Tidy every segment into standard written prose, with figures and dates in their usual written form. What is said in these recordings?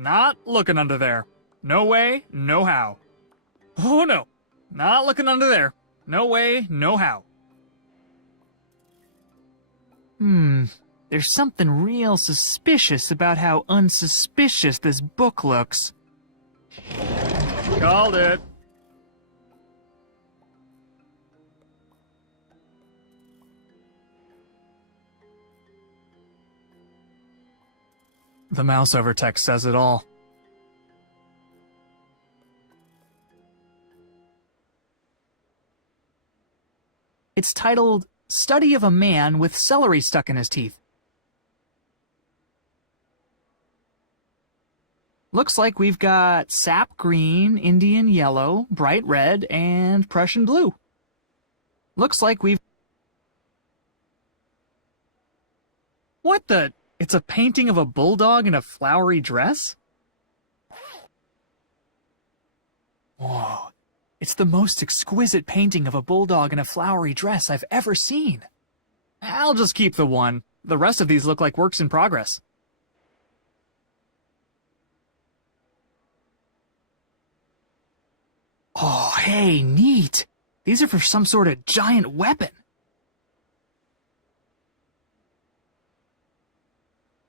Not looking under there. No way, no how. Oh no, not looking under there. No way, no how. There's something real suspicious about how unsuspicious this book looks. Called it. The mouse over text says it all. It's titled, Study of a Man with Celery Stuck in His Teeth. Looks like we've got sap green, Indian yellow, bright red, and Prussian blue. Looks like we've... What the... It's a painting of a bulldog in a flowery dress? Whoa. It's the most exquisite painting of a bulldog in a flowery dress I've ever seen. I'll just keep the one. The rest of these look like works in progress. Oh, hey, neat. These are for some sort of giant weapon.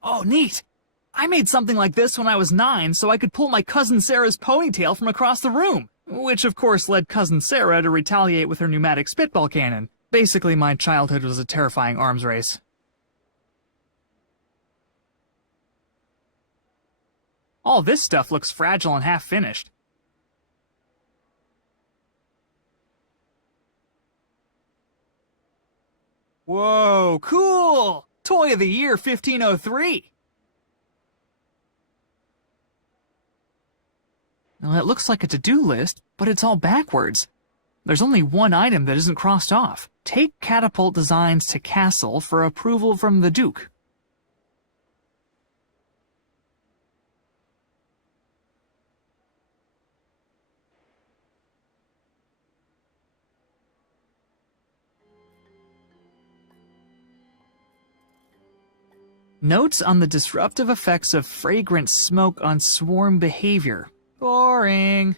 Oh, neat. I made something like this when I was 9 so I could pull my cousin Sarah's ponytail from across the room. Which, of course, led cousin Sarah to retaliate with her pneumatic spitball cannon. Basically, my childhood was a terrifying arms race. All this stuff looks fragile and half-finished. Whoa, cool! Toy of the Year 1503! Well, it looks like a to-do list, but it's all backwards. There's only one item that isn't crossed off. Take catapult designs to castle for approval from the Duke. Notes on the disruptive effects of fragrant smoke on swarm behavior. Boring.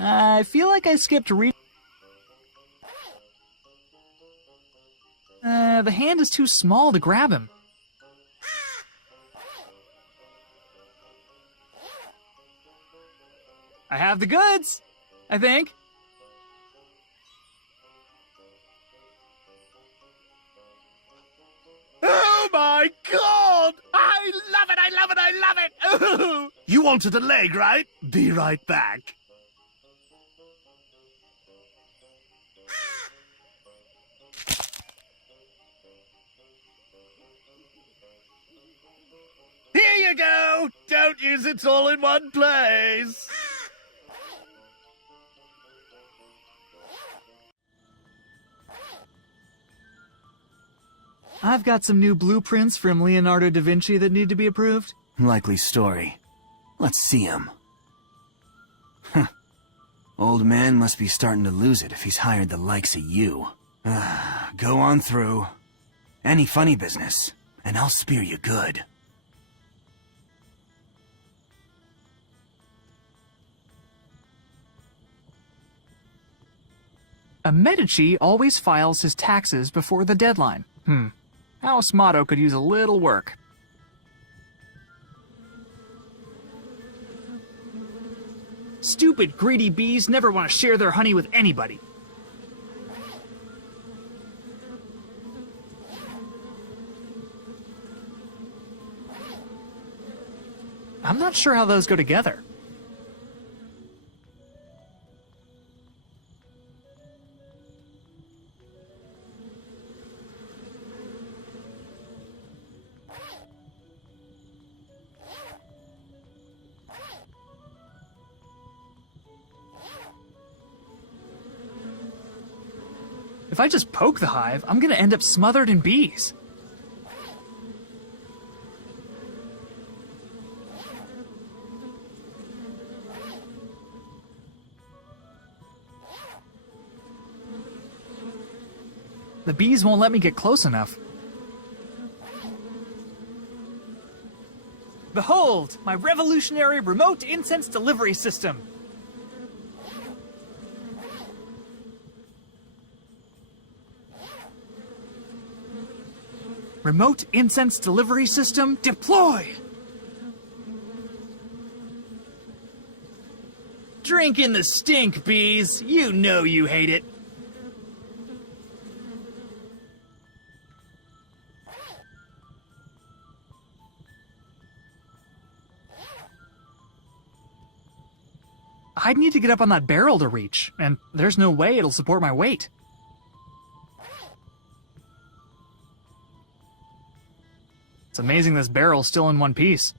I feel like I skipped the hand is too small to grab him. I have the goods, I think. Oh my God! I love it, I love it, I love it! Ooh. You wanted a leg, right? Be right back. Here you go! Don't use it all in one place! I've got some new blueprints from Leonardo da Vinci that need to be approved. Likely story. Let's see him. Old man must be starting to lose it if he's hired the likes of you. Go on through. Any funny business, and I'll spear you good. A Medici always files his taxes before the deadline. House motto could use a little work. Stupid, greedy bees never want to share their honey with anybody. I'm not sure how those go together. If I just poke the hive, I'm gonna end up smothered in bees. The bees won't let me get close enough. Behold, my revolutionary remote incense delivery system! Remote incense delivery system, deploy! Drink in the stink, bees! You know you hate it. I'd need to get up on that barrel to reach, and there's no way it'll support my weight. It's amazing this barrel's still in one piece.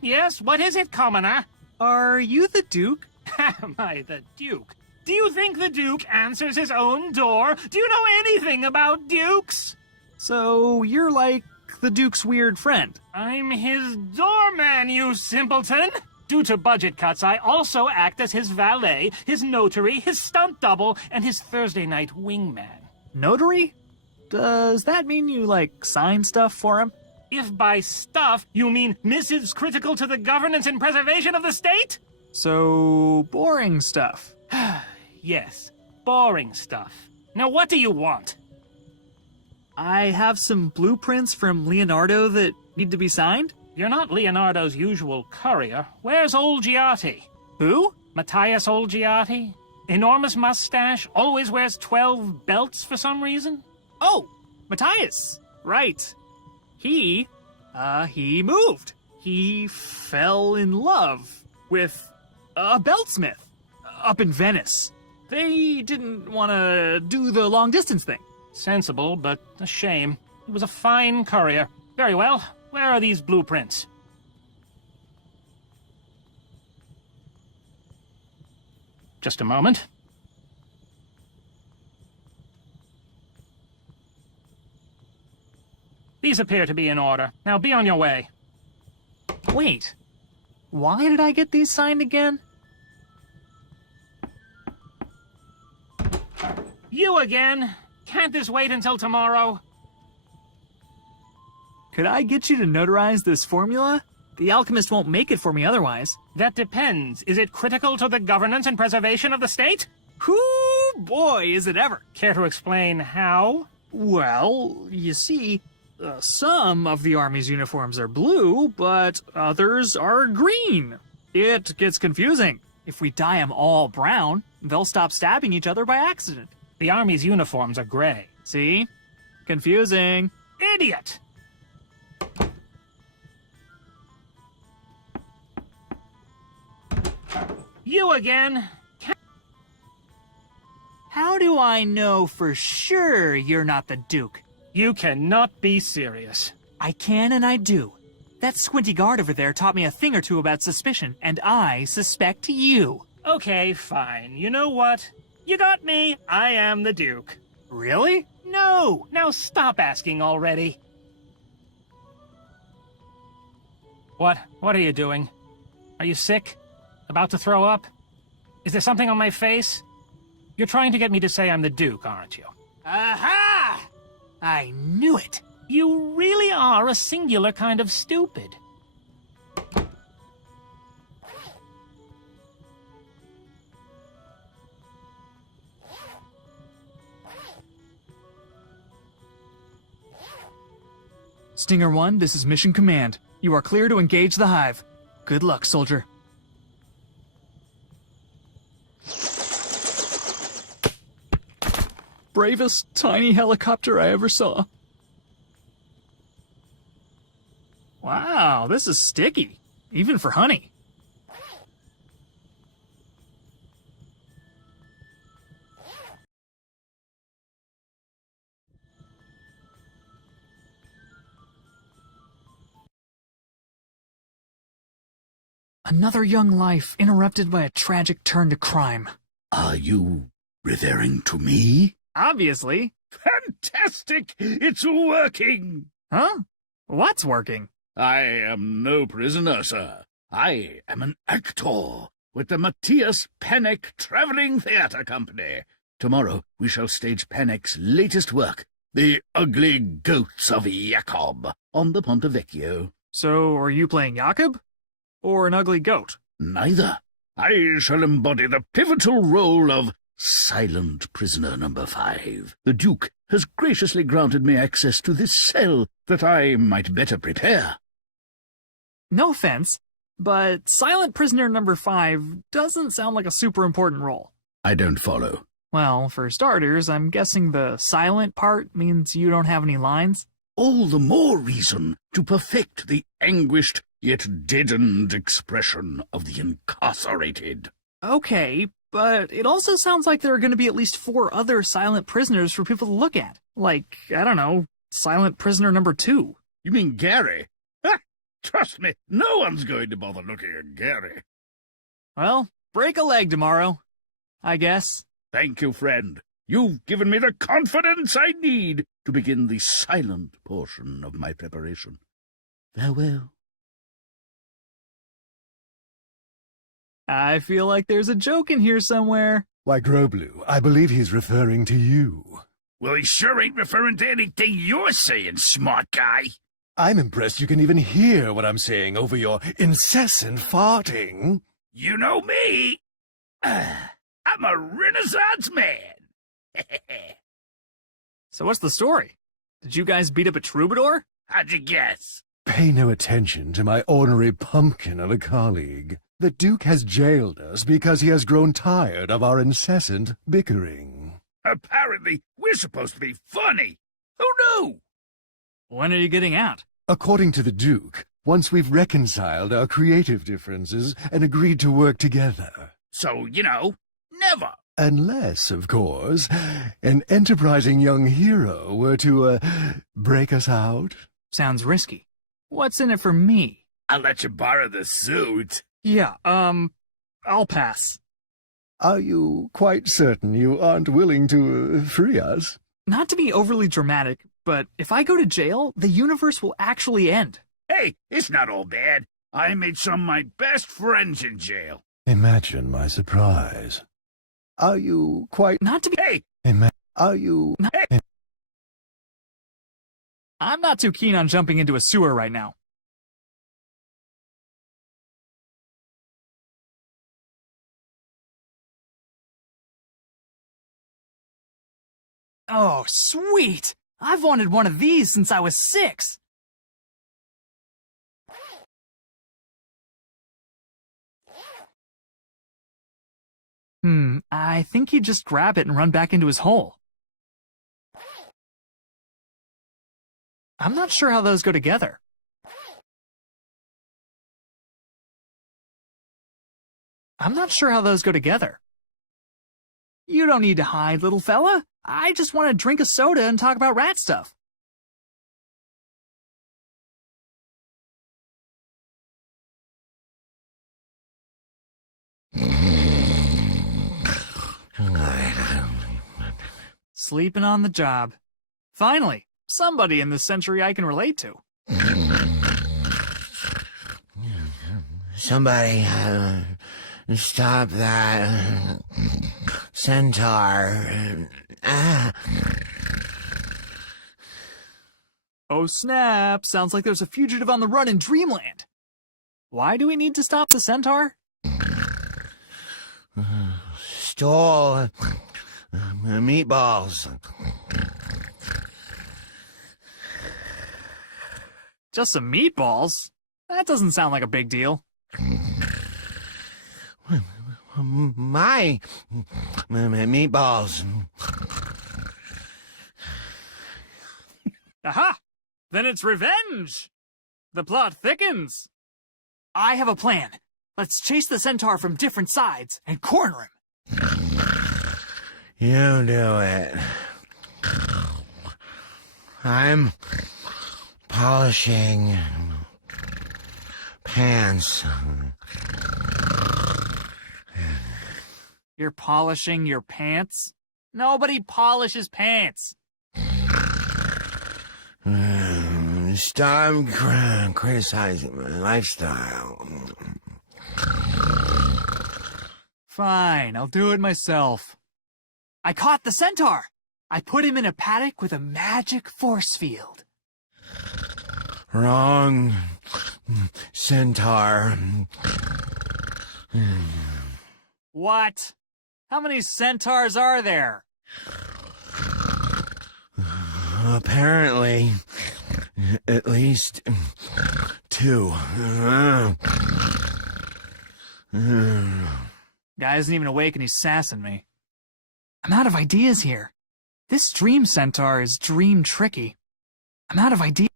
Yes, what is it, commoner? Are you the Duke? Am I the Duke? Do you think the Duke answers his own door? Do you know anything about dukes? So you're like the Duke's weird friend. I'm his doorman, you simpleton! Due to budget cuts, I also act as his valet, his notary, his stunt double, and his Thursday night wingman. Notary? Does that mean you, like, sign stuff for him? If by stuff you mean missives critical to the governance and preservation of the state? So, boring stuff. Yes, boring stuff. Now what do you want? I have some blueprints from Leonardo that need to be signed? You're not Leonardo's usual courier. Where's Olgiati? Who? Matthias Olgiati? Enormous mustache, always wears 12 belts for some reason? Oh, Matthias. Right. He moved. He fell in love with a beltsmith up in Venice. They didn't want to do the long-distance thing. Sensible, but a shame. He was a fine courier. Very well. Where are these blueprints? Just a moment. These appear to be in order. Now be on your way. Wait. Why did I get these signed again? You again? Can't this wait until tomorrow? Could I get you to notarize this formula? The alchemist won't make it for me otherwise. That depends. Is it critical to the governance and preservation of the state? Whoo, boy, is it ever. Care to explain how? Well, you see, some of the Army's uniforms are blue, but others are green. It gets confusing. If we dye them all brown, they'll stop stabbing each other by accident. The Army's uniforms are gray. See? Confusing. Idiot! You again? How do I know for sure you're not the Duke? You cannot be serious. I can and I do. That squinty guard over there taught me a thing or two about suspicion, and I suspect you. Okay, fine. You know what? You got me. I am the Duke. Really? No! Now stop asking already. What are you doing? Are you sick? About to throw up? Is there something on my face? You're trying to get me to say I'm the Duke, aren't you? Aha! I knew it. You really are a singular kind of stupid. Stinger 1, this is Mission Command. You are clear to engage the hive. Good luck, soldier. Bravest tiny helicopter I ever saw. Wow, this is sticky. Even for honey. Another young life interrupted by a tragic turn to crime. Are you referring to me? Obviously. Fantastic! It's working! Huh? What's working? I am no prisoner, sir. I am an actor with the Matthias Panek Travelling Theatre Company. Tomorrow we shall stage Panek's latest work, The Ugly Goats of Jacob, on the Ponte Vecchio. So, are you playing Jakob? Or an ugly goat? Neither. I shall embody the pivotal role of Silent Prisoner Number 5. The Duke has graciously granted me access to this cell that I might better prepare. No offense, but Silent Prisoner Number 5 doesn't sound like a super important role. I don't follow. Well, for starters, I'm guessing the silent part means you don't have any lines? All the more reason to perfect the anguished yet deadened expression of the incarcerated. Okay, but it also sounds like there are going to be at least 4 other silent prisoners for people to look at. Like, I don't know, Silent Prisoner Number 2. You mean Gary? Ha! Trust me, no one's going to bother looking at Gary. Well, break a leg tomorrow, I guess. Thank you, friend. You've given me the confidence I need to begin the silent portion of my preparation. Farewell. I feel like there's a joke in here somewhere. Why, Groblu, I believe he's referring to you. Well, he sure ain't referring to anything you're saying, smart guy. I'm impressed you can even hear what I'm saying over your incessant farting. You know me. I'm a Renaissance man. So what's the story? Did you guys beat up a troubadour? How'd you guess? Pay no attention to my ornery pumpkin of a colleague. The Duke has jailed us because he has grown tired of our incessant bickering. Apparently, we're supposed to be funny. Who knew? When are you getting out? According to the Duke, once we've reconciled our creative differences and agreed to work together. So, you know, never. Unless, of course, an enterprising young hero were to, break us out. Sounds risky. What's in it for me? I'll let you borrow the suit. Yeah, I'll pass. Are you quite certain you aren't willing to free us? Not to be overly dramatic, but if I go to jail, the universe will actually end. Hey, it's not all bad. I made some of my best friends in jail. Imagine my surprise. Are you quite... Not to be... Hey! Are you... I'm not too keen on jumping into a sewer right now. Oh, sweet! I've wanted one of these since I was 6. I think he'd just grab it and run back into his hole. I'm not sure how those go together. You don't need to hide, little fella. I just want to drink a soda and talk about rat stuff. Sleeping on the job. Finally, somebody in this century I can relate to. Somebody, stop that centaur. Oh snap, sounds like there's a fugitive on the run in Dreamland. Why do we need to stop the centaur? Stole meatballs. Just some meatballs? That doesn't sound like a big deal. My meatballs. Aha! Then it's revenge! The plot thickens. I have a plan. Let's chase the centaur from different sides and corner him. You do it. I'm polishing pants. You're polishing your pants? Nobody polishes pants. Stop criticizing my lifestyle. Fine, I'll do it myself. I caught the centaur! I put him in a paddock with a magic force field. Wrong. Centaur. What? How many centaurs are there? Apparently, at least 2. Guy isn't even awake and he's sassing me. I'm out of ideas here. This dream centaur is dream tricky. I'm out of ideas.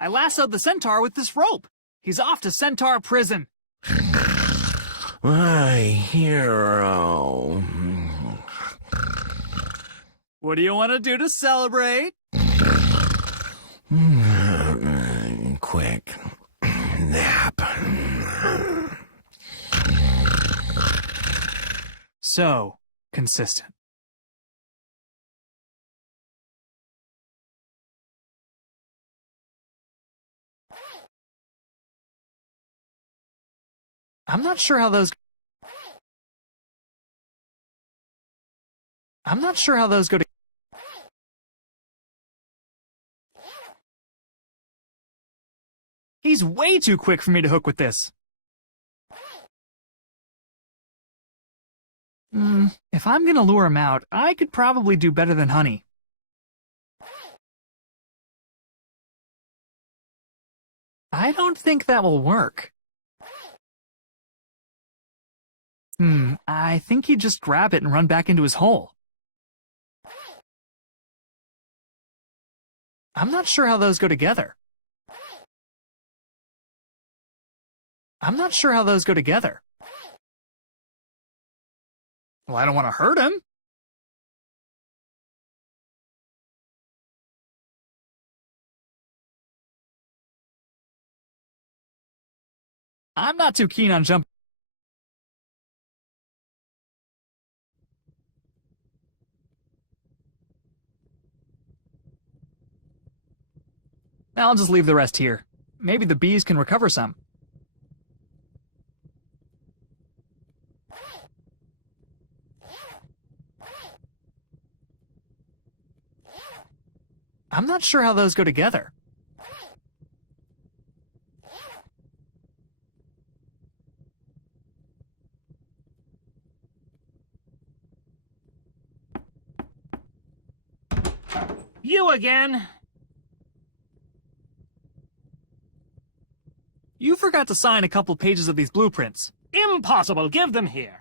I lassoed the centaur with this rope. He's off to centaur prison. My hero. What do you want to do to celebrate? Quick nap. So consistent. I'm not sure how those go to. He's way too quick for me to hook with this. If I'm gonna lure him out, I could probably do better than honey. I don't think that will work. I think he'd just grab it and run back into his hole. I'm not sure how those go together. Well, I don't want to hurt him. I'm not too keen on jumping. I'll just leave the rest here. Maybe the bees can recover some. I'm not sure how those go together. You again? You forgot to sign a couple pages of these blueprints. Impossible. Give them here.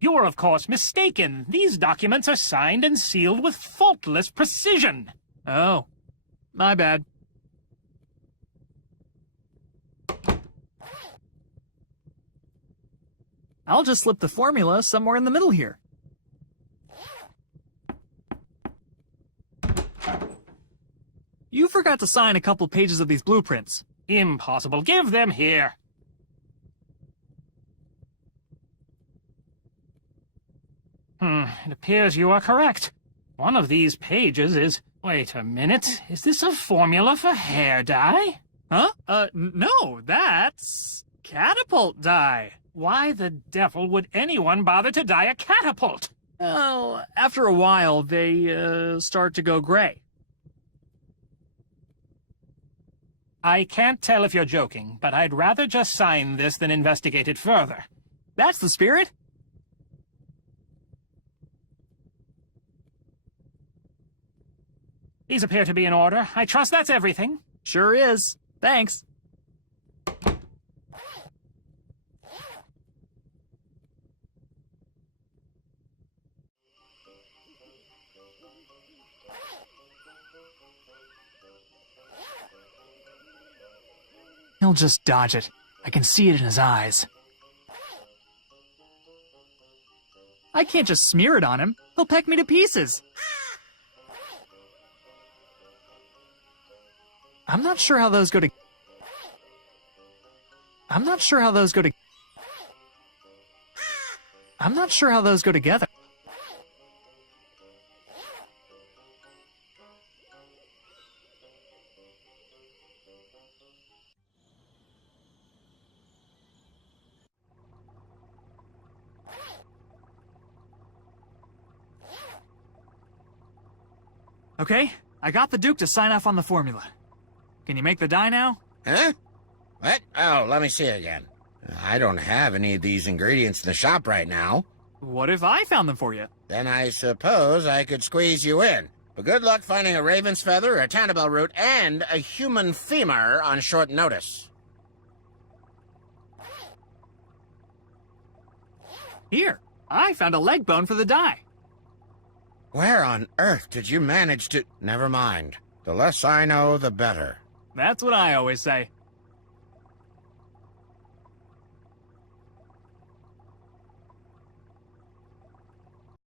You are, of course, mistaken. These documents are signed and sealed with faultless precision. Oh, my bad. I'll just slip the formula somewhere in the middle here. You forgot to sign a couple pages of these blueprints. Impossible. Give them here. It appears you are correct. One of these pages is... Wait a minute. Is this a formula for hair dye? Huh? No, that's... catapult dye. Why the devil would anyone bother to dye a catapult? Well, after a while, they, start to go gray. I can't tell if you're joking, but I'd rather just sign this than investigate it further. That's the spirit. These appear to be in order. I trust that's everything. Sure is. Thanks. He'll just dodge it. I can see it in his eyes. I can't just smear it on him. He'll peck me to pieces. I'm not sure how those go to... I'm not sure how those go to... I'm not sure how those go together. Okay, I got the Duke to sign off on the formula. Can you make the die now? Huh? What? Oh, let me see again. I don't have any of these ingredients in the shop right now. What if I found them for you? Then I suppose I could squeeze you in. But good luck finding a raven's feather, a tannibal root, and a human femur on short notice. Here, I found a leg bone for the die. Where on earth did you manage to... Never mind. The less I know, the better. That's what I always say.